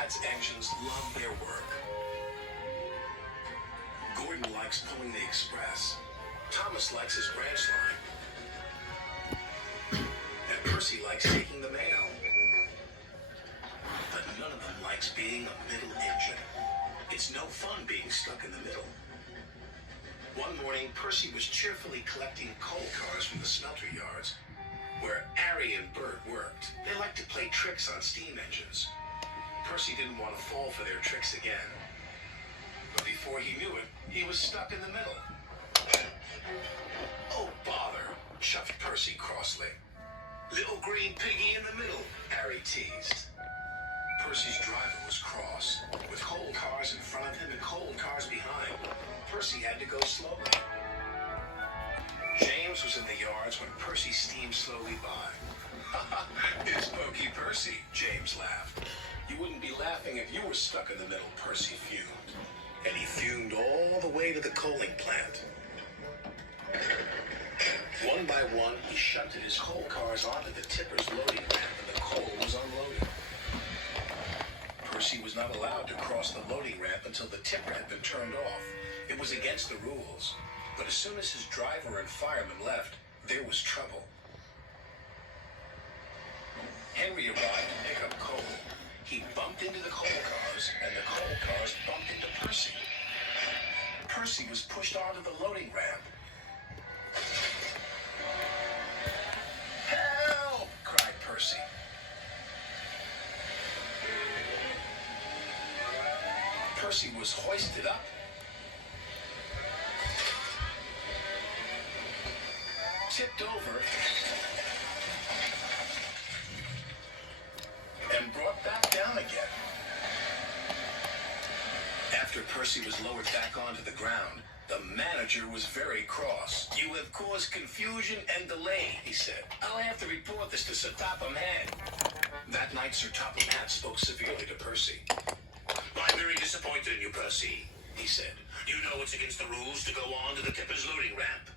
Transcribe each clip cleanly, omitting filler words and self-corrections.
Hat's engines love their work. Gordon likes pulling the express. Thomas likes his branch line. And Percy likes taking the mail. But none of them likes being a middle engine. It's no fun being stuck in the middle. One morning, Percy was cheerfully collecting coal cars from the smelter yards, where Harry and Bert worked. They liked to play tricks on steam engines. Percy didn't want to fall for their tricks again. But before he knew it, he was stuck in the middle. "Oh, bother," shuffled Percy crossly. "Little green piggy in the middle," Harry teased. Percy's driver was cross, with coal cars in front of him and coal cars behind. Percy had to go slowly. James was in the yards when Percy steamed slowly by. "It's Pokey Percy," James laughed. "You wouldn't be laughing if you were stuck in the middle," Percy fumed. And he fumed all the way to the coaling plant. One by one, he shunted his coal cars onto the tipper's loading ramp, and the coal was unloaded. Percy was not allowed to cross the loading ramp until the tipper had been turned off. It was against the rules. But as soon as his driver and fireman left, there was trouble. Henry arrived to pick up coal. He bumped into the coal cars, and the coal cars bumped into Percy. Percy was pushed onto the loading ramp. "Help!" cried Percy. Percy was hoisted up, tipped over, and brought back down again. After Percy was lowered back onto the ground, the manager was very cross. "You have caused confusion and delay," he said. "I'll have to report this to Sir Topham Hatt." That night, Sir Topham Hatt spoke severely to Percy. "I'm very disappointed in you, Percy," he said. "You know it's against the rules to go on to the tipper's loading ramp."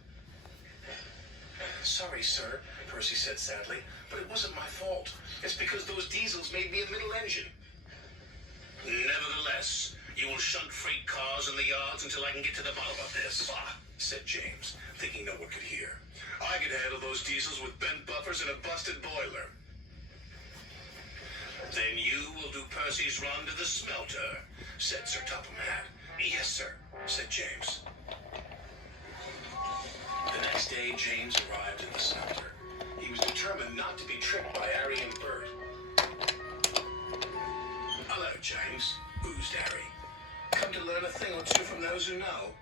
"Sorry, sir," Percy said sadly, "but it wasn't my fault. It's because those diesels made me a middle engine." "Nevertheless, you will shunt freight cars in the yards until I can get to the bottom of this," said James, thinking no one could hear. "I could handle those diesels with bent buffers and a busted boiler." "Then you will do Percy's run to the smelter," said Sir Topham Hatt. "Yes, sir," said James. The next day, James arrived at the smelter. He was determined not to be tricked by Harry and Bert. "Hello, James," oozed Harry. "Come to learn a thing or two from those who know."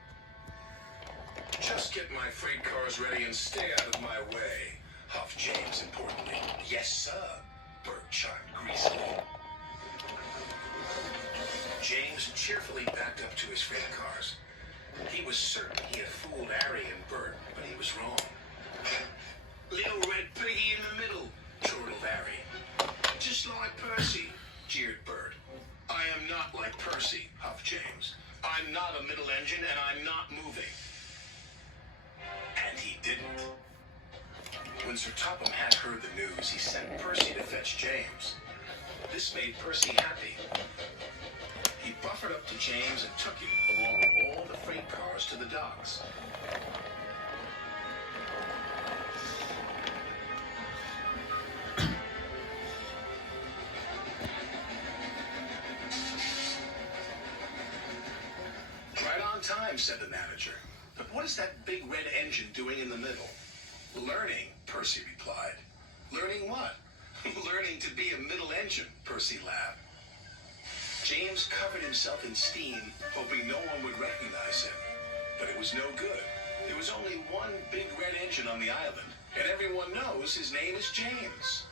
"Just get my freight cars ready and stay out of my way," huffed James importantly. "Yes, sir," Bert chimed greasily. James cheerfully backed up to his freight cars. He was certain he had fooled Harry and Bert, but he was wrong. "Little red piggy in the middle," chortled Harry. "Just like Percy," jeered Bert. "I am not like Percy," huffed James. "I'm not a middle engine, and I'm not moving." And he didn't. When Sir Topham Hatt heard the news, he sent Percy to fetch James. This made Percy happy. He buffered up to James and took him, along with all the freight cars, to the docks. "Right on time," said the manager. "But what is that big red engine doing in the middle?" "Learning," Percy replied. "Learning what?" "Learning to be a middle engine," Percy laughed. James covered himself in steam, hoping no one would recognize him. But it was no good. There was only one big red engine on the island, and everyone knows his name is James.